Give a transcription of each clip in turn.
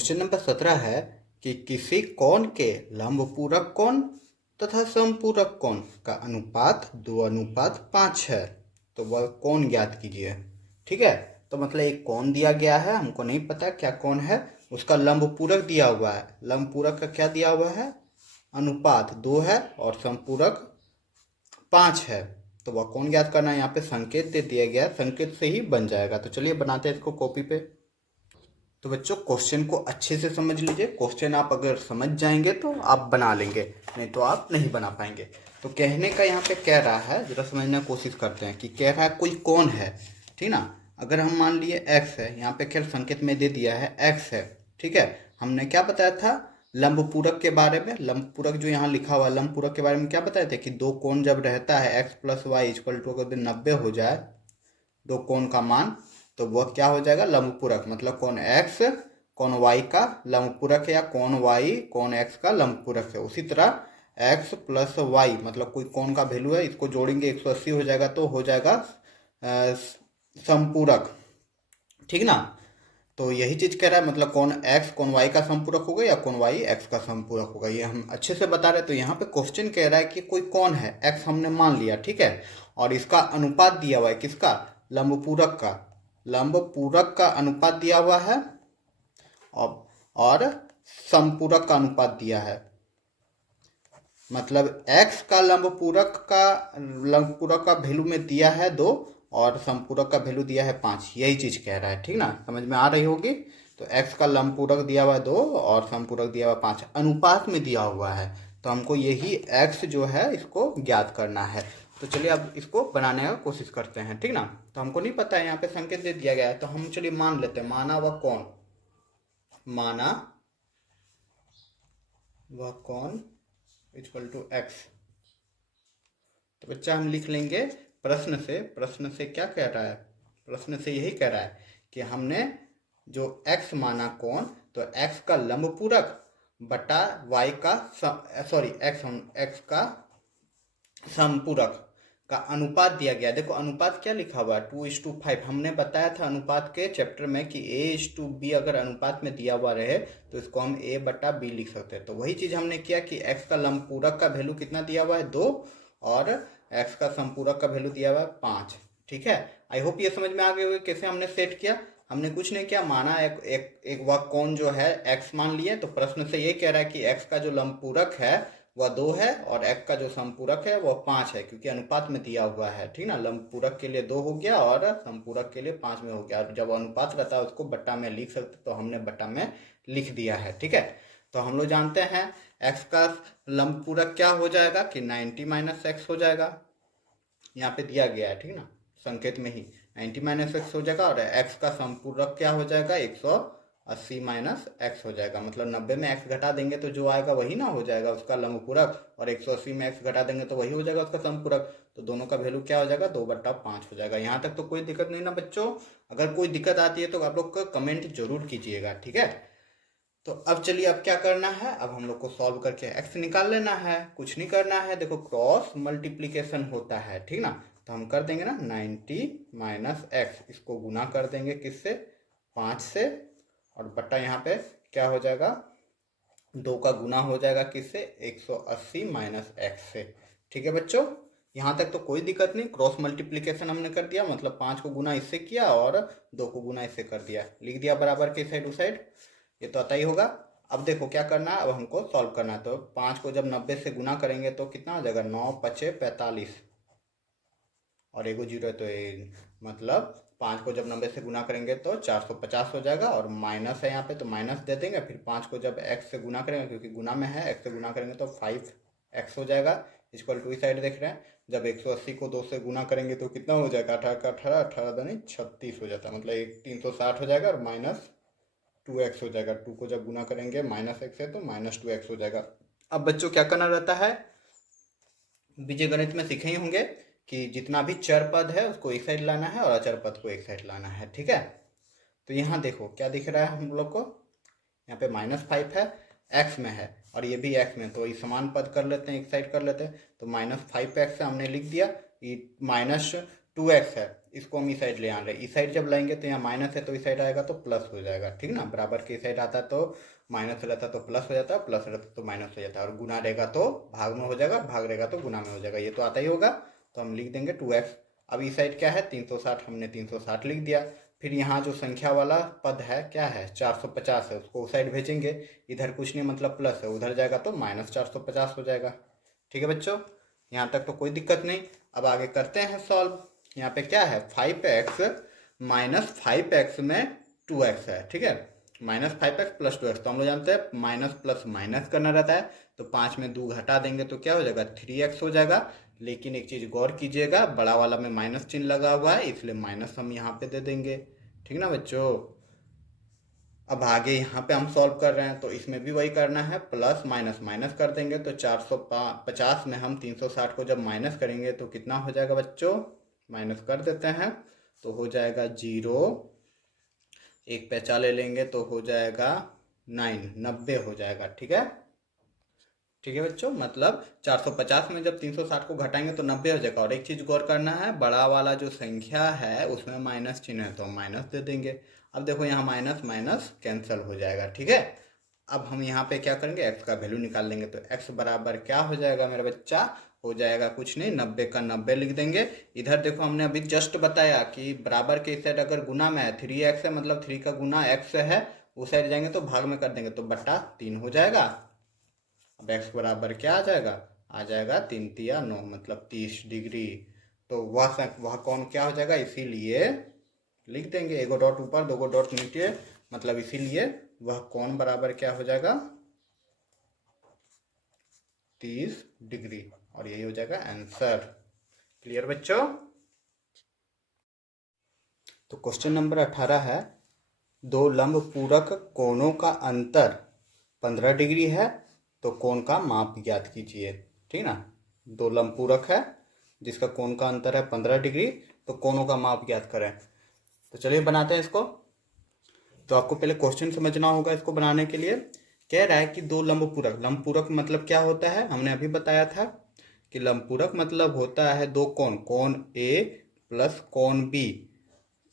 Question number 17 है कि किसी कोण के लंबपूरक कोण तथा समपूरक कोण का अनुपात 2:5 है। तो वह कोण ज्ञात कीजिए। ठीक है, तो मतलब एक कोण दिया गया है, हमको नहीं पता क्या कोण है, उसका लंबपूरक दिया हुआ है। लंबपूरक का क्या दिया हुआ है? अनुपात 2 है और समपूरक 5 है। तो वह कोण ज्ञात करना है। यहाँ पे संकेत दे दिया गया है, संकेत से ही बन जाएगा। तो चलिए बनाते हैं इसको कॉपी पे। तो बच्चों क्वेश्चन को अच्छे से समझ लीजिए। क्वेश्चन आप अगर समझ जाएंगे तो आप बना लेंगे, नहीं तो आप नहीं बना पाएंगे। तो कहने का यहाँ पे कह रहा है, जरा समझने की कोशिश करते हैं कि कह रहा है कोई कोण है, ठीक ना। अगर हम मान लिए x है, यहाँ पे खैर संकेत में दे दिया है x है, ठीक है। हमने क्या बताया था लंबपूरक के बारे में? लंबपूरक जो यहाँ लिखा हुआ है, लंबपूरक के बारे में क्या बताए थे कि दो कोण जब रहता है x plus y equal to अगर 90 हो जाए, दो कोण का मान, तो वह क्या हो जाएगा? लंबपूरक। मतलब कोण x कोण y का लंबपूरक है, या कोण y कोण x का लंबपूरक है। उसी तरह x प्लस वाई मतलब कोई कोण का वैल्यू है, इसको जोड़ेंगे 180 हो जाएगा, तो हो जाएगा समपूरक, ठीक ना। तो यही चीज कह रहा है, मतलब कोण x कोण y का समपूरक होगा या कोण y x का समपूरक होगा, ये हम अच्छे से बता रहे हैं। तो यहाँ पे क्वेश्चन कह रहा है कि कोई कोण है x हमने मान लिया, ठीक है, और इसका अनुपात दिया हुआ है किसका? लंबपूरक का। लंबपूरक का अनुपात दिया हुआ है और समपूरक का अनुपात दिया है। मतलब x का लंबपूरक का वैल्यू में दिया है 2 और समपूरक का वैल्यू दिया है 5। यही चीज कह रहा है, ठीक ना, समझ में आ रही होगी। तो x का लंबपूरक दिया हुआ है 2 और समपूरक दिया हुआ 5, अनुपात में दिया हुआ है। तो हमको यही x जो है इसको ज्ञात करना है। तो चलिए अब इसको बनाने का कोशिश करते हैं, ठीक ना। तो हमको नहीं पता है, यहाँ पे संकेत दे दिया गया है, तो हम चलिए मान लेते हैं। माना वह कौन इक्वल टू x। तो बच्चा हम लिख लेंगे प्रश्न से क्या कह रहा है? प्रश्न से यही कह रहा है कि हमने जो x माना कोण, तो x का लंबपूरक बटा y का x का समपूरक का अनुपात दिया गया। देखो अनुपात क्या लिखा हुआ है, 2:5। हमने बताया था अनुपात के चैप्टर में कि a:b अगर अनुपात में दिया हुआ रहे तो इसको हम a/b लिख सकते हैं। तो वही चीज हमने किया कि x का लंबपूरक का वैल्यू कितना दिया हुआ है? 2 और x का समपूरक का वैल्यू दिया हुआ है 5। ठीक है, आई होप ये समझ में आ गए होंगे कैसे हमने सेट किया। हमने कुछ नहीं किया, माना एक वह कोण जो है x मान लिए। तो प्रश्न से ये कह रहा है कि x का जो लंबपूरक है वह 2 है और x का जो समपूरक है वह 5 है, क्योंकि अनुपात में दिया हुआ है, ठीक ना। लंबपूरक के लिए 2 हो गया और समपूरक के लिए 5 में हो गया। और जब अनुपात रहता है उसको बट्टा में लिख सकते, तो हमने बट्टा में लिख दिया है, ठीक है। तो हम लोग जानते हैं x का लंबपूरक क्या हो जाएगा कि 90 माइनस एक्स हो जाएगा। यहाँ पे दिया गया है, ठीक ना, संकेत में ही 90 माइनस एक्स हो जाएगा। और x का समपूरक क्या हो जाएगा? 180 माइनस एक्स हो जाएगा। मतलब 90 में x घटा देंगे तो जो आएगा वही ना हो जाएगा उसका लंबपूरक, और 180 में x घटा देंगे तो वही हो जाएगा उसका समपूरक। तो दोनों का वैल्यू क्या हो जाएगा? 2/5 हो जाएगा। यहाँ तक तो कोई दिक्कत नहीं ना बच्चों? अगर कोई दिक्कत आती है तो आप लोग का कमेंट जरूर कीजिएगा, ठीक है। तो अब चलिए, अब क्या करना है? अब हम लोग को सॉल्व करके x निकाल लेना है, कुछ नहीं करना है। देखो क्रॉस मल्टीप्लीकेशन होता है, ठीक ना। तो हम कर देंगे ना 90 माइनस एक्स, इसको गुना कर देंगे किससे? 5 से, और बट्टा यहाँ पे क्या हो जाएगा? 2 का गुना हो जाएगा किससे? 180 माइनस एक्स से। ठीक है बच्चों, यहाँ तक तो कोई दिक्कत नहीं। क्रॉस मल्टीप्लीकेशन हमने कर दिया, मतलब 5 को गुना इससे किया और 2 को गुना इससे कर दिया, लिख दिया बराबर के साइड टू साइड। ये तो आता ही होगा। अब देखो क्या करना है, अब हमको सॉल्व करना है। तो 5 को जब 90 से गुना करेंगे तो कितना आ जाएगा? 9×5 = 45 और एगो जीरो है, तो मतलब 5 को जब 90 से गुना करेंगे तो 450 हो जाएगा। और माइनस है यहाँ पे तो माइनस दे देंगे। फिर 5 को जब x से गुना करेंगे, क्योंकि गुना में है, x से गुना करेंगे तो 5x हो जाएगा। इक्वल टू इस साइड देख रहे हैं, जब 180 को 2 से गुना करेंगे तो कितना हो जाएगा? 18 का 18, 18 दूनी 36 हो जाता है, मतलब 360 हो जाएगा। और माइनस 2x हो जाएगा। 2 को जब गुना करेंगे माइनस एक्स है तो माइनस 2x हो जाएगा। अब बच्चों क्या करना रहता है? बीजगणित में सीखे ही होंगे कि जितना भी चर पद है उसको एक साइड लाना है और अचर पद को एक साइड लाना है, ठीक है। तो यहाँ देखो क्या दिख रहा है हम लोग को, यहाँ पे -5 है, x में है और ये भी x में, तो ये समान पद कर लेते हैं, एक साइड कर लेते हैं। तो -5x हमने लिख दिया, ये -2x है, इसको हम इस साइड ले आ रहे हैं। इस साइड जब लाएंगे तो यहाँ माइनस है तो इस साइड आएगा तो प्लस हो जाएगा, ठीक ना। बराबर के इस साइड आता तो माइनस रहता तो प्लस हो जाता, प्लस रहता तो माइनस हो जाता, और गुना रहेगा तो भाग में हो जाएगा, भाग रहेगा तो गुना में हो जाएगा। ये तो आता ही होगा, तो हम लिख देंगे 2x। अब इस साइड क्या है 360, हमने 360 लिख दिया। फिर यहाँ जो संख्या वाला पद है क्या है 450 है, उसको उस साइड भेजेंगे। इधर कुछ नहीं मतलब प्लस है, उधर जाएगा तो माइनस 450 हो जाएगा। ठीक है बच्चों, यहाँ तक तो कोई दिक्कत नहीं। अब आगे करते हैं सॉल्व। यहाँ पे क्या है 5x माइनस 5x में 2x है, ठीक है। माइनस 5x प्लस 2x, तो हम लोग जानते हैं माइनस प्लस माइनस करना रहता है, तो 5 में 2 घटा देंगे तो क्या हो जाएगा 3x हो जाएगा। लेकिन एक चीज़ गौर कीजिएगा, बड़ा वाला में माइनस चिन्ह लगा हुआ है, इसलिए माइनस हम यहाँ पे दे देंगे, ठीक ना बच्चों। अब आगे यहाँ पे हम सॉल्व कर रहे हैं तो इसमें भी वही करना है, प्लस माइनस माइनस कर देंगे। तो 450 में हम 360 को जब माइनस करेंगे तो कितना हो जाएगा बच्चों, माइनस कर देते हैं तो हो जाएगा 0, एक पैंचा ले लेंगे तो हो जाएगा 9, 90 हो जाएगा, ठीक है। ठीक है बच्चों, मतलब 450 में जब 360 को घटाएंगे तो 90 हो जाएगा। और एक चीज़ गौर करना है, बड़ा वाला जो संख्या है उसमें माइनस चिन्ह है तो हम माइनस दे देंगे। अब देखो यहाँ माइनस माइनस कैंसिल हो जाएगा, ठीक है। अब हम यहाँ पे क्या करेंगे, x का वैल्यू निकाल लेंगे। तो x बराबर क्या हो जाएगा मेरा बच्चा, हो जाएगा कुछ नहीं 90 का 90 लिख देंगे। इधर देखो हमने अभी जस्ट बताया कि बराबर के इस साइड अगर गुना में है 3x है, मतलब 3 का गुना x है, उस साइड जाएंगे तो भाग में कर देंगे तो बट्टा 3 हो जाएगा। अब x बराबर क्या आ जाएगा, आ जाएगा 3 तिया 9, मतलब 30 डिग्री। तो वह कोण क्या हो जाएगा, इसीलिए लिख देंगे, एगो डॉट ऊपर दो डॉट नीचे, मतलब इसीलिए वह कोण बराबर क्या हो जाएगा 30 डिग्री, और यही हो जाएगा आंसर। क्लियर बच्चों। तो क्वेश्चन नंबर 18 है, दो लंब पूरक कोणों का अंतर 15 डिग्री है, तो कोण का माप ज्ञात कीजिए, ठीक ना। दो लंब पूरक है जिसका कोण का अंतर है 15 डिग्री, तो कोणों का माप ज्ञात करें। तो चलिए बनाते हैं इसको। तो आपको पहले क्वेश्चन समझना होगा इसको बनाने के लिए। कह रहा है कि दो लंब पूरक मतलब क्या होता है, हमने अभी बताया था कि लंब पूरक मतलब होता है दो कोण, कोण ए प्लस कोण बी।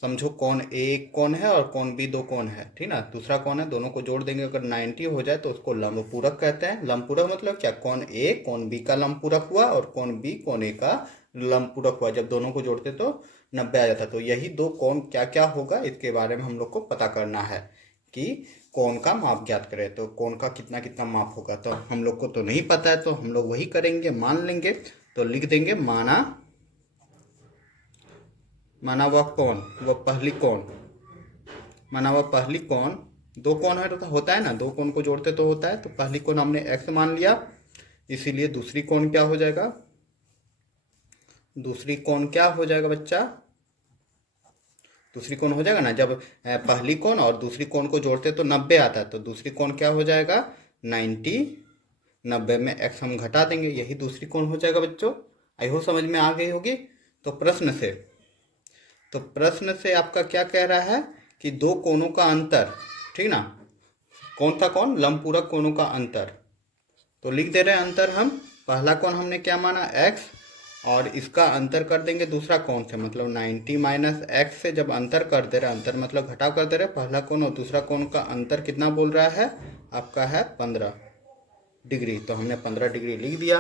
समझो कोण ए एक कोण है और कोण बी दो कोण है, ठीक ना। दूसरा कोण है, दोनों को जोड़ देंगे अगर 90 हो जाए तो उसको लंब पूरक कहते हैं। लंब पूरक मतलब क्या, कोण ए कोण बी का लंब पूरक हुआ और कोण बी कोण ए का लंब पूरक हुआ, जब दोनों को जोड़ते तो 90 आ जाता। तो यही दो कोण क्या क्या होगा इसके बारे में हम लोग को पता करना है कि कोण का माप ज्ञात करें। तो कोण का कितना कितना माप होगा, तो हम लोग को तो नहीं पता है, तो हम लोग वही करेंगे, मान लेंगे। तो लिख देंगे माना वह कोण, वह पहली कोण, माना वह पहली कोण, दो कोण है तो होता है ना, दो कोण को जोड़ते तो होता है, तो पहली कोण हमने x मान लिया, इसीलिए दूसरी कोण क्या हो जाएगा, दूसरी कोण क्या हो जाएगा बच्चा, दूसरी कोण हो जाएगा ना, जब पहली कोण और दूसरी कोण को जोड़ते तो 90 आता है, तो दूसरी कोण क्या हो जाएगा 90, 90 में x हम घटा देंगे, यही दूसरी कोण हो जाएगा बच्चों। आई होप समझ में आ गई होगी। तो प्रश्न से आपका क्या कह रहा है कि दो कोणों का अंतर, ठीक ना, कौन सा कोण, लंब पूरक कोणों का अंतर। तो लिख दे रहे हैं अंतर हम, पहला कोण हमने क्या माना x, और इसका अंतर कर देंगे दूसरा कोण से, मतलब 90 माइनस x से जब अंतर कर दे रहे, अंतर मतलब घटाव कर दे रहे, पहला कोण और दूसरा कोण का अंतर कितना बोल रहा है आपका है 15 डिग्री। तो हमने 15 डिग्री लिख दिया।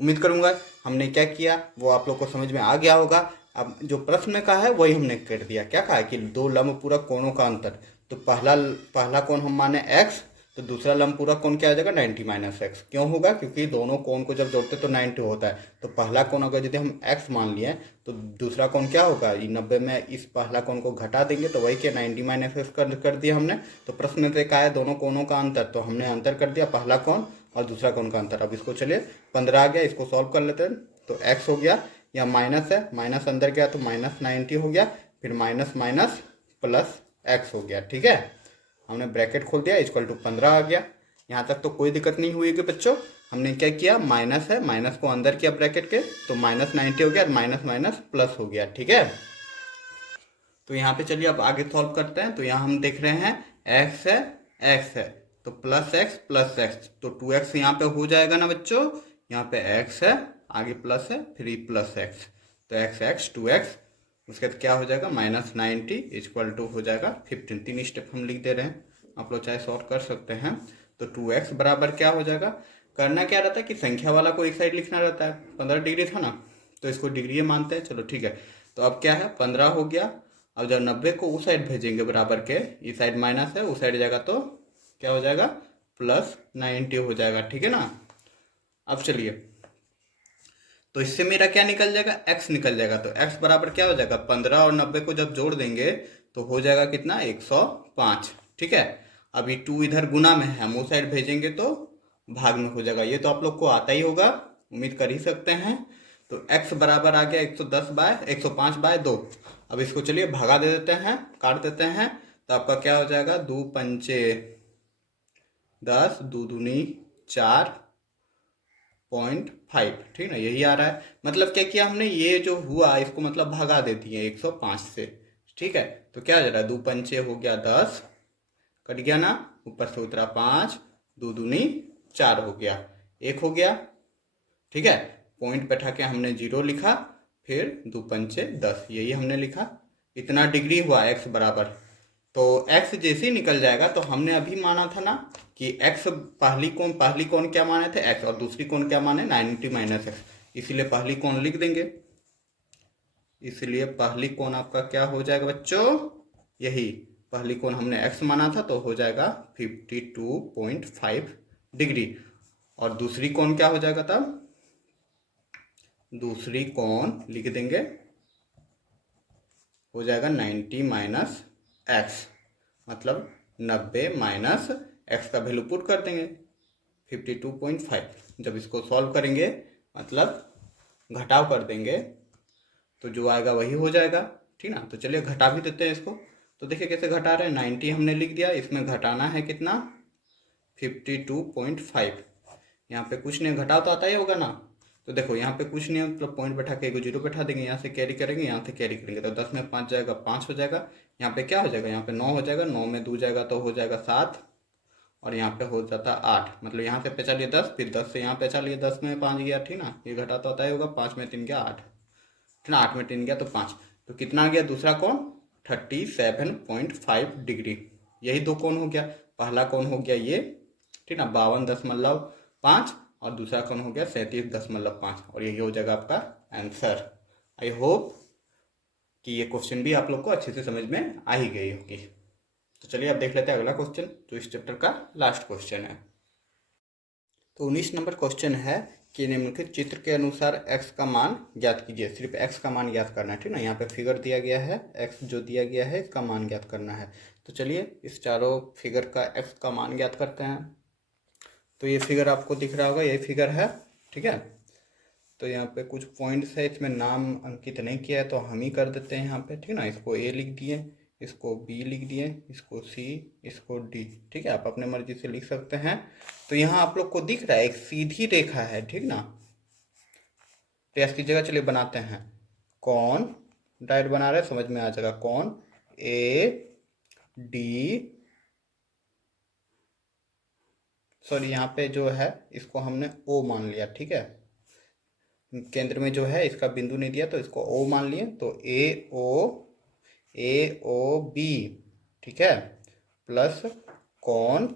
उम्मीद करूंगा हमने क्या किया वो आप लोग को समझ में आ गया होगा। अब जो प्रश्न में कहा है वही हमने कर दिया। क्या कहा है कि दो लंब पूरक कोणों का अंतर, तो पहला कोण हम माने x, तो दूसरा लंब पूरक कोण क्या आ जाएगा 90 माइनस x। क्यों होगा, क्योंकि दोनों कोण को जब जोड़ते तो 90 होता है, तो पहला कोण अगर यदि हम x मान लिए तो दूसरा कोण क्या होगा, 90 में इस पहला कोण को घटा देंगे तो वही क्या 90 माइनस x कर दिया हमने। तो प्रश्न में कहा है दोनों कोणों का अंतर, तो हमने अंतर कर दिया पहला कोण और दूसरा कोण का अंतर। अब इसको चलिए 15 आ गया, इसको सॉल्व कर लेते हैं। तो x हो गया, या माइनस है, माइनस अंदर गया तो माइनस 90 हो गया, फिर माइनस माइनस प्लस x हो गया, ठीक है। हमने ब्रैकेट खोल दिया, इक्वल टू 15 आ गया। यहाँ तक तो कोई दिक्कत नहीं हुई कि बच्चों। हमने क्या किया, माइनस है, माइनस को अंदर किया ब्रैकेट के, तो माइनस 90 हो गया, माइनस माइनस प्लस हो गया, ठीक है। तो यहाँ पे चलिए अब आगे सॉल्व करते हैं। तो यहाँ हम देख रहे हैं x है तो प्लस x, तो 2x यहाँ पे हो जाएगा ना बच्चों। यहाँ पे x है, आगे प्लस है, फिर प्लस x, तो x 2x, उसके बाद क्या हो जाएगा -90 इक्वल टू हो जाएगा 15। 3 स्टेप हम लिख दे रहे हैं, आप लोग चाहे सॉल्व कर सकते हैं। तो 2x बराबर क्या हो जाएगा, करना क्या रहता है कि संख्या वाला को एक साइड लिखना रहता है। 15 डिग्री था ना, तो इसको डिग्री मानते हैं, चलो ठीक है। तो अब क्या है 15 हो गया। अब जब 90 को उस साइड भेजेंगे बराबर के, इस साइड माइनस है उस साइड जाएगा तो क्या हो जाएगा +90 हो जाएगा, ठीक है ना। अब चलिए, तो इससे मेरा क्या निकल जाएगा, x निकल जाएगा। तो x बराबर क्या हो जाएगा, 15 और 90 को जब जोड़ देंगे तो हो जाएगा कितना 105, ठीक है। अभी 2 इधर गुना में है, हम उस साइड भेजेंगे तो भाग में हो जाएगा। ये तो आप लोग को आता ही होगा, उम्मीद कर ही सकते हैं। तो x बराबर आ गया 105/2। अब इसको चलिए भगा दे देते हैं, काट देते हैं। तो आपका क्या हो जाएगा, 2 पंचे 10, 2 दूनी 4.5, ठीक ना, यही आ रहा है। मतलब क्या किया हमने, ये जो हुआ इसको मतलब भगा देती है 105 से, ठीक है। तो क्या हो जा रहा है, 2 पंचे हो गया 10, कट गया ना, ऊपर से उतरा 5, 2 दूनी 4 हो गया, 1 हो गया, ठीक है। पॉइंट बैठा के हमने 0 लिखा, फिर 2 पंचे 10, यही हमने लिखा। इतना डिग्री हुआ x बराबर। तो x जैसे ही निकल जाएगा, तो हमने अभी माना था ना कि x पहली कोण क्या माने थे x, और दूसरी कोण क्या माने 90 - x, इसीलिए पहली कोण लिख देंगे। इसलिए पहली कोण आपका क्या हो जाएगा बच्चों, यही पहली कोण हमने x माना था, तो हो जाएगा 52.5 डिग्री। और दूसरी कोण क्या हो जाएगा, तब दूसरी कोण लिख देंगे, हो जाएगा 90 - x, मतलब 90 - x का वैल्यू पुट कर देंगे 52.5। जब इसको सॉल्व करेंगे, मतलब घटाव कर देंगे, तो जो आएगा वही हो जाएगा, ठीक ना। तो चलिए घटा भी देते हैं इसको। तो देखिए कैसे घटा रहे हैं, 90 हमने लिख दिया, इसमें घटाना है कितना 52.5। यहाँ पे कुछ नहीं, घटाव तो आता ही होगा ना। तो देखो यहाँ पे कुछ नहीं है, मतलब पॉइंट बैठा के 0 बैठा देंगे, यहाँ से कैरी करेंगे, यहाँ से कैरी करेंगे, तो 10 में 5 जाएगा 5 हो जाएगा। यहाँ पे क्या हो जाएगा, यहाँ पे 9 हो जाएगा, 9 में 2 जाएगा तो हो जाएगा 7, और यहाँ पे हो जाता 8। मतलब यहाँ से पेचा लिए 10, फिर 10 से यहाँ पेचा लिए, 10 में 5 गया, ठीक ना। ये घटा तो आता ही होगा, 5 में 3 गया 8, ठीक ना, 8 में 3 गया तो 5। तो कितना आ गया दूसरा कोण 37.5 डिग्री। यही दो कोण हो गया, पहला कोण हो गया ये, ठीक ना, 52.5, और दूसरा कोण हो गया 37.5, और यही हो जाएगा आपका आंसर। आई होप कि ये क्वेश्चन भी आप लोग को अच्छे से समझ में आ ही गई होगी। तो चलिए अब देख लेते हैं अगला क्वेश्चन, जो इस चैप्टर का लास्ट क्वेश्चन है। तो 19 नंबर क्वेश्चन है कि निम्नलिखित चित्र के अनुसार x का मान ज्ञात कीजिए। सिर्फ x का मान ज्ञात करना है, ठीक ना। यहाँ पे फिगर दिया गया है, x जो दिया गया है इसका मान ज्ञात करना है। तो चलिए इस चारों फिगर का x का मान ज्ञात करते हैं। तो ये फिगर आपको दिख रहा होगा, यही फिगर है, ठीक है। तो यहाँ पे कुछ पॉइंट्स है, इसमें नाम अंकित नहीं किया है तो हम ही कर देते हैं यहाँ पे, ठीक ना। इसको a लिख दिए, इसको b लिख दिए, इसको c, इसको d, ठीक है। आप अपने मर्जी से लिख सकते हैं। तो यहाँ आप लोग को दिख रहा है एक सीधी रेखा है, ठीक ना। प्रयास कीजिएगा, चलिए बनाते हैं। कौन डायरेक्ट बना रहे, समझ में आ जाएगा। कौन AD, सॉरी यहाँ पे जो है इसको हमने O मान लिया, ठीक है। केंद्र में जो है इसका बिंदु नहीं दिया तो इसको O मान लिए, तो AOB, ठीक है, प्लस कौन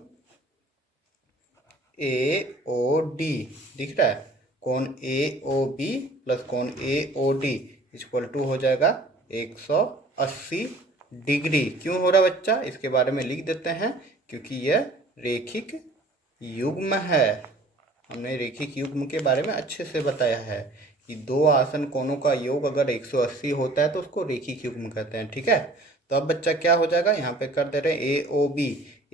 AOD, दिख रहा है, कौन AOB प्लस कौन AOD इक्वल टू हो जाएगा 180 डिग्री। क्यों हो रहा बच्चा, इसके बारे में लिख देते हैं, क्योंकि यह रेखिक युग्म है। हमने रेखिक युग्म के बारे में अच्छे से बताया है कि दो आसन कोणों का योग अगर 180 होता है तो उसको रेखिक युग्म कहते हैं, ठीक है। तो अब बच्चा क्या हो जाएगा, यहाँ पे कर दे रहे हैं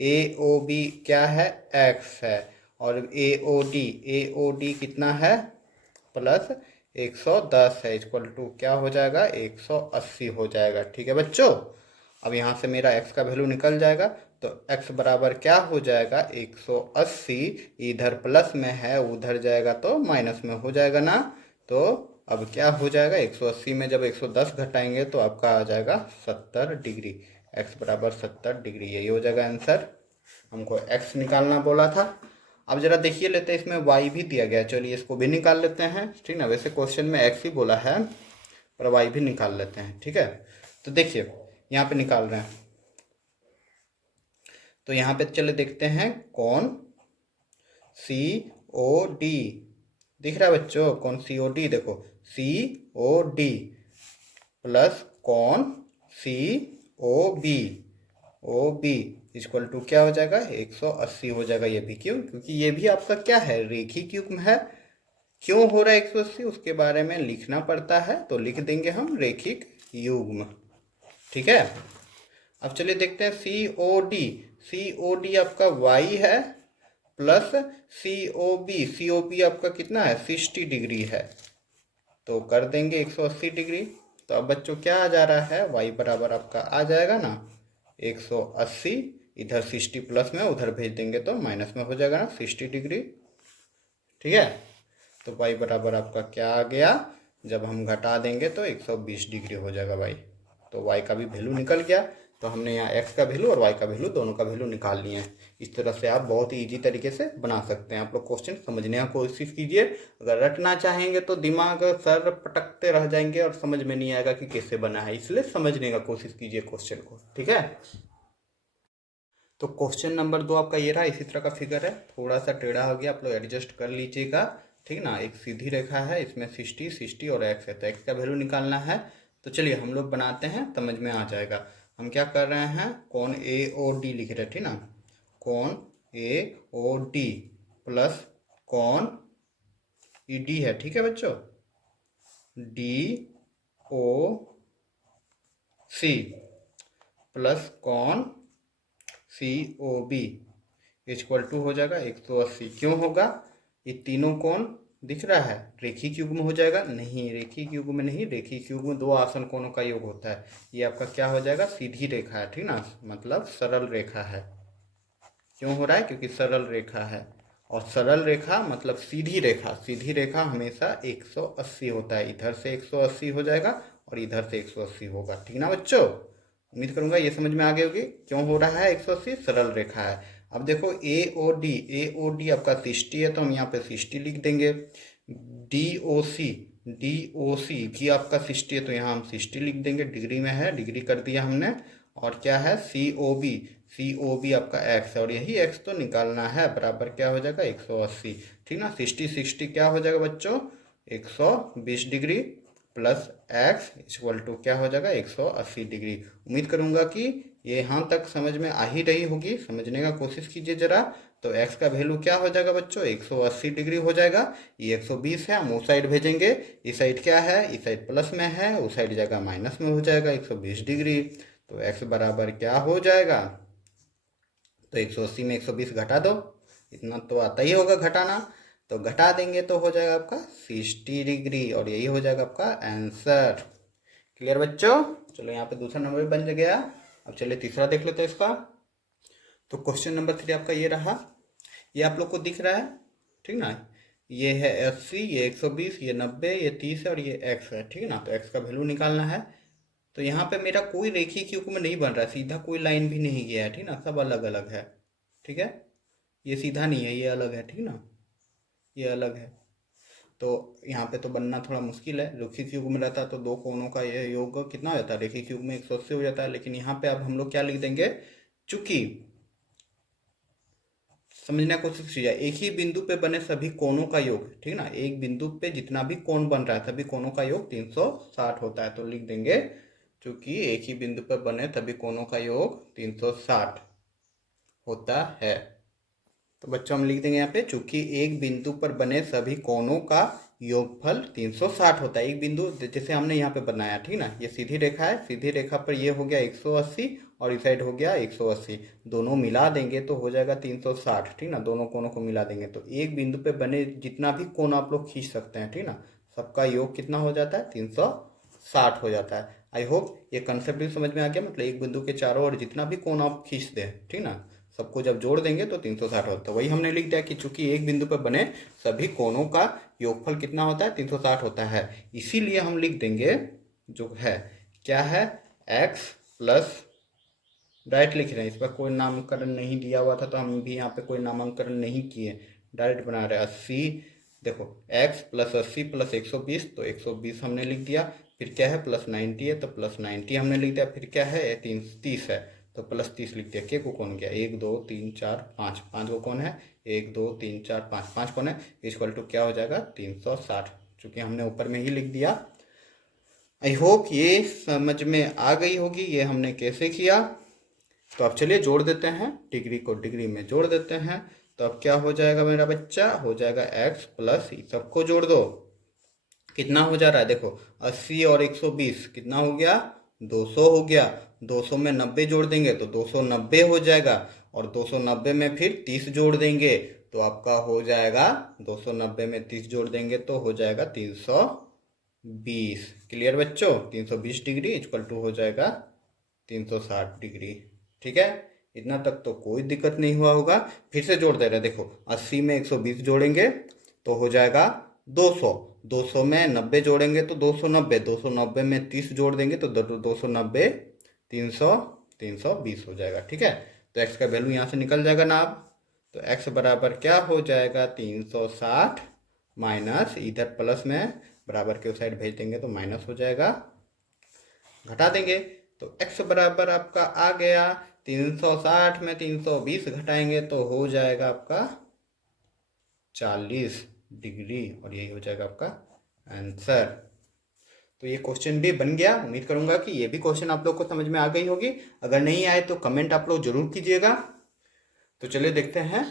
AOB क्या है, x है, और AOD कितना है, प्लस 110 है, इक्वल टू क्या हो जाएगा 180 हो जाएगा, ठीक है बच्चों। अब यहाँ से मेरा x का वैल्यू निकल जाएगा, तो x बराबर क्या हो जाएगा 180, इधर प्लस में है उधर जाएगा तो माइनस में हो जाएगा ना। तो अब क्या हो जाएगा 180 में जब 110 घटाएंगे तो आपका आ जाएगा 70 डिग्री, x बराबर 70 डिग्री, यही हो जाएगा आंसर। हमको x निकालना बोला था। अब जरा देखिए लेते हैं, इसमें y भी दिया गया, चलिए इसको भी निकाल लेते हैं, ठीक ना। वैसे क्वेश्चन में x ही बोला है, और वाई भी निकाल लेते हैं। ठीक है, तो देखिए यहाँ पे निकाल रहे हैं, तो यहाँ पे चले देखते हैं कौन सी ओ डी दिख रहा है बच्चों, कौन सी ओ डी, देखो सी ओ डी प्लस कौन सी ओ बी इक्वल टू क्या हो जाएगा 180 हो जाएगा। ये भी क्यों, क्योंकि ये भी आपका क्या है रेखिक युग्म है। क्यों हो रहा है 180 उसके बारे में लिखना पड़ता है, तो लिख देंगे हम रेखिक युग्म। ठीक है, अब चलिए देखते हैं सी ओ डी आपका y है प्लस सी ओ बी आपका कितना है 60 डिग्री है, तो कर देंगे 180 डिग्री। तो अब बच्चों क्या आ जा रहा है, y बराबर आपका आ जाएगा ना 180, इधर 60 प्लस में उधर भेज देंगे तो माइनस में हो जाएगा ना 60 डिग्री। ठीक है, तो y बराबर आपका क्या आ गया, जब हम घटा देंगे तो 120 डिग्री हो जाएगा y। तो y का भी वैल्यू निकल गया, तो हमने यहाँ x का वैल्यू और y का वैल्यू दोनों का वैल्यू निकाल लिए हैं। इस तरह से आप बहुत ही ईजी तरीके से बना सकते हैं। आप लोग क्वेश्चन समझने की कोशिश कीजिए, अगर रटना चाहेंगे तो दिमाग सर पटकते रह जाएंगे और समझ में नहीं आएगा कि कैसे बना है, इसलिए समझने का कोशिश कीजिए क्वेश्चन को। ठीक है, तो क्वेश्चन नंबर 2 आपका ये रहा, इसी तरह का फिगर है, थोड़ा सा टेढ़ा हो गया, आप लोग एडजस्ट कर लीजिएगा। ठीक ना, एक सीधी रेखा है, इसमें 60 और x है, तो x का वैल्यू निकालना है। तो चलिए हम लोग बनाते हैं, समझ में आ जाएगा। हम क्या कर रहे हैं, कौन ए ओ डी लिख रहे हैं। ठीक ना, कौन ए ओ डी प्लस कौन ई डी है। ठीक है बच्चों, डी ओ सी प्लस कौन सी ओ बी इक्वल टू हो जाएगा 180। क्यों होगा, ये तीनों कोण दिख रहा है, रेखिक युग्म हो जाएगा। नहीं, रेखिक युग्म में नहीं, रेखिक युग्म दो आसन कोणों का योग होता है। ये आपका क्या हो जाएगा, सीधी रेखा है। ठीक ना, मतलब सरल रेखा है। क्यों हो रहा है, क्योंकि सरल रेखा है, और सरल रेखा मतलब सीधी रेखा। सीधी रेखा हमेशा 180 होता है, इधर से 180 हो जाएगा और इधर से 180 होगा। ठीक ना बच्चों, उम्मीद करूंगा ये समझ में आ गई होगी क्यों हो रहा है 180, सरल रेखा है। अब देखो ए ओ डी आपका 60 है, तो हम यहाँ पे 60 लिख देंगे। डी ओ सी भी आपका 60 है, तो यहाँ हम 60 लिख देंगे, डिग्री में है, डिग्री कर दिया हमने। और क्या है सी ओ बी आपका x है, और यही x तो निकालना है, बराबर क्या हो जाएगा 180। ठीक ना, 60 क्या हो जाएगा बच्चों 120 degree plus x equal to क्या हो जाएगा 180 डिग्री। उम्मीद करूंगा कि ये यहाँ तक समझ में आ ही रही होगी, समझने का कोशिश कीजिए जरा। तो x का वैल्यू क्या हो जाएगा बच्चों 180 डिग्री हो जाएगा। ये 120 है, हम उस साइड भेजेंगे, इस साइड क्या है, इस साइड प्लस में है, उस साइड जगह माइनस में हो जाएगा 120 डिग्री। तो x बराबर क्या हो जाएगा, तो 180 में 120 घटा दो, इतना तो आता ही होगा घटाना, तो घटा देंगे तो हो जाएगा आपका 60 डिग्री, और यही हो जाएगा आपका आंसर। क्लियर बच्चों, चलो यहाँ पे दूसरा नंबर बन गया। अब चलिए तीसरा देख लेते हैं इसका। तो क्वेश्चन नंबर 3 आपका ये रहा, ये आप लोग को दिख रहा है। ठीक ना, ये है 80, ये 120, ये 90, ये 30 है और ये x है। ठीक है ना, तो x का वैल्यू निकालना है। तो यहाँ पे मेरा कोई रेखिक युग्म नहीं बन रहा है, सीधा कोई लाइन भी नहीं गया है। ठीक ना, सब अलग अलग है। ठीक है, ये सीधा नहीं है, ये अलग है। ठीक ना, ये अलग है, तो यहाँ पे तो बनना थोड़ा मुश्किल है। रेखिक युग्म में रहता तो दो कोणों का ये योग कितना हो जाता है, रेखिक युग्म में 180 हो जाता है। लेकिन यहाँ पे अब हम लोग क्या लिख देंगे, चूंकि समझने की कोशिश कीजिए, एक ही बिंदु पे बने सभी कोणों का योग। ठीक ना, एक बिंदु पे जितना भी कोण बन रहा है सभी कोणों का योग 360 होता है, तो लिख देंगे चूंकि एक ही बिंदु पर बने सभी कोणों का योग 360 होता है। तो बच्चों हम लिख देंगे यहाँ पे, चूंकि एक बिंदु पर बने सभी कोणों का योगफल 360 होता है। एक बिंदु जैसे हमने यहाँ पे बनाया, ठीक ना, ये सीधी रेखा है, सीधी रेखा पर ये हो गया 180 और इस साइड हो गया 180, दोनों मिला देंगे तो हो जाएगा 360। ठीक ना, दोनों कोणों को मिला देंगे तो एक बिंदु पे बने जितना भी कोण आप लोग खींच सकते हैं, ठीक ना, सबका योग कितना हो जाता है 360 हो जाता है। आई होप ये कंसेप्ट भी समझ में आ गया। मतलब एक बिंदु के चारों ओर जितना भी कोण आप खींच दें, ठीक ना, सबको जब जोड़ देंगे तो 360 होता है। वही हमने लिख दिया कि चूंकि एक बिंदु पर बने सभी कोणों का योगफल कितना होता है 360 होता है। इसीलिए हम लिख देंगे जो है क्या है x प्लस, डायरेक्ट लिख रहे हैं, इस पर कोई नामकरण नहीं दिया हुआ था तो हम भी यहाँ पे कोई नामांकरण नहीं किए, डायरेक्ट बना रहे 80 देखो x प्लस 80 प्लस 120, तो 120 हमने लिख दिया। फिर क्या है प्लस 90 है तो प्लस 90 हमने लिख दिया। फिर क्या है 30 है तो प्लस 30 लिख दिया। के को कौन गया 1 2 3 4 5, 5 को कौन है 1 2 3 4 5, 5 कौन है इक्वल टू क्या हो जाएगा 360, चूँकि हमने ऊपर में ही लिख दिया। आई होप ये समझ में आ गई होगी ये हमने कैसे किया। तो अब चलिए जोड़ देते हैं, डिग्री को डिग्री में जोड़ देते हैं। तो अब क्या हो जाएगा मेरा बच्चा, हो जाएगा x प्लस सबको जोड़ दो, कितना हो जा रहा है देखो 80 और 120 कितना हो गया 200 हो गया। 200 में 90 जोड़ देंगे तो 290 हो जाएगा, और 290 में फिर 30 जोड़ देंगे तो आपका हो जाएगा 290 में 30 जोड़ देंगे तो हो जाएगा 320। क्लियर बच्चों, 320 डिग्री इक्वल टू हो जाएगा 360 डिग्री। ठीक है, इतना तक तो कोई दिक्कत नहीं हुआ होगा। फिर से जोड़ दे रहे, देखो 80 में 120 जोड़ेंगे तो हो जाएगा 200, 200 में 90 जोड़ेंगे तो 290, 290 में 30 जोड़ देंगे तो 290, 300, 320 हो जाएगा। ठीक है, तो x का वैल्यू यहाँ से निकल जाएगा ना। अब तो x बराबर क्या हो जाएगा 360 माइनस, इधर प्लस में बराबर के साइड भेज देंगे तो माइनस हो जाएगा, घटा देंगे तो x बराबर आपका आ गया 360 में 320 घटाएंगे तो हो जाएगा आपका 40 डिग्री, और यही हो जाएगा आपका आंसर। तो ये क्वेश्चन भी बन गया। उम्मीद करूंगा कि ये भी क्वेश्चन आप लोग को समझ में आ गई होगी। अगर नहीं आए तो कमेंट आप लोग जरूर कीजिएगा। तो चलिए देखते हैं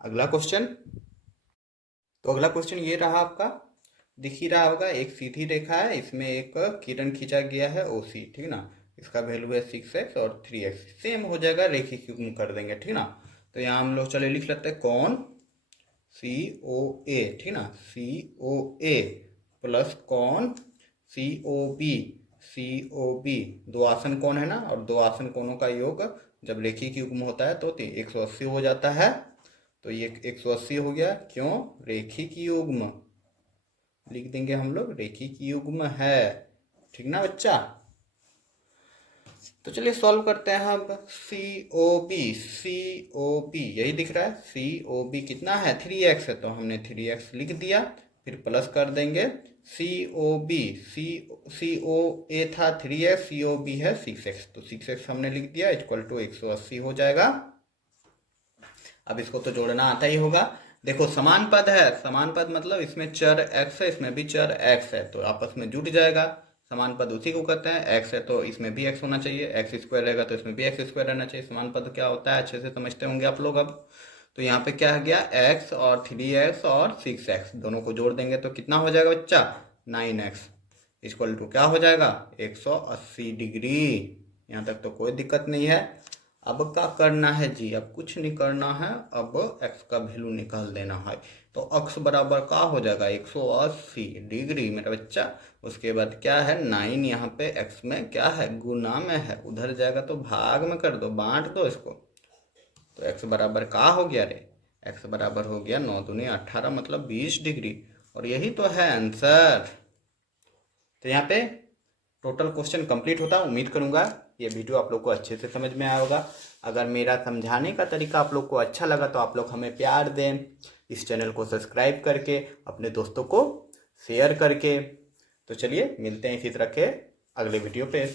अगला क्वेश्चन। तो अगला क्वेश्चन ये रहा आपका, दिख ही रहा होगा, एक सीधी रेखा है, इसमें एक किरण खींचा गया है OC, ठीक ना। इसका वैल्यू है 6x और 3x, सेम हो जाएगा, रेखीय गुण कर देंगे, ठीक ना। तो यहाँ हम लोग चले लिख लेते हैं कौन COA, ठीक ना, COA प्लस कौन COB, COB दो आसन कोण है ना, और दो आसन कोणों का योग जब रेखीय युग्म होता है तो 180 हो जाता है। तो ये 180 हो गया, क्यों रेखीय युग्म लिख देंगे हम लोग, रेखीय युग्म है, ठीक ना बच्चा। तो चलिए सॉल्व करते हैं अब। COB यही दिख रहा है, COB कितना है 3x है तो हमने 3x लिख दिया। फिर प्लस कर देंगे COB, COA था 3x, COB है 6x, तो 6x हमने लिख दिया इक्वल टू 180 हो जाएगा। अब इसको तो जोड़ना आता ही होगा। देखो समान पद है, समान पद मतलब इसमें चर x है, इसमें भी चर x है, तो आपस में जुड़ जाएगा। समान पद उसी को कहते हैं, x है तो इसमें भी x होना चाहिए, x स्क्वायर रहेगा तो इसमें भी x स्क्वायर रहना चाहिए। समान पद क्या होता है अच्छे से समझते होंगे आप लोग। अब तो यहाँ पे क्या गया x और 3x और 6x दोनों को जोड़ देंगे तो कितना हो जाएगा बच्चा 9x इक्वल टू क्या हो जाएगा 180 डिग्री। यहाँ तक तो कोई दिक्कत नहीं है। अब क्या करना है जी, अब कुछ नहीं करना है, अब x का वैल्यू निकाल देना है। तो x बराबर क्या हो जाएगा 180 डिग्री मेरा बच्चा। उसके बाद क्या है 9 यहाँ पे x में क्या है गुना में है, उधर जाएगा तो भाग में कर दो, बांट दो इसको। तो x बराबर क्या हो गया रे, x बराबर हो गया 9 दूनी 18 मतलब 20 डिग्री, और यही तो है आंसर। तो यहाँ पे टोटल क्वेश्चन कंप्लीट होता है। उम्मीद करूंगा ये वीडियो आप लोग को अच्छे से समझ में आया होगा। अगर मेरा समझाने का तरीका आप लोग को अच्छा लगा तो आप लोग हमें प्यार दें, इस चैनल को सब्सक्राइब करके अपने दोस्तों को शेयर करके। तो चलिए मिलते हैं इसी तरह के अगले वीडियो पे।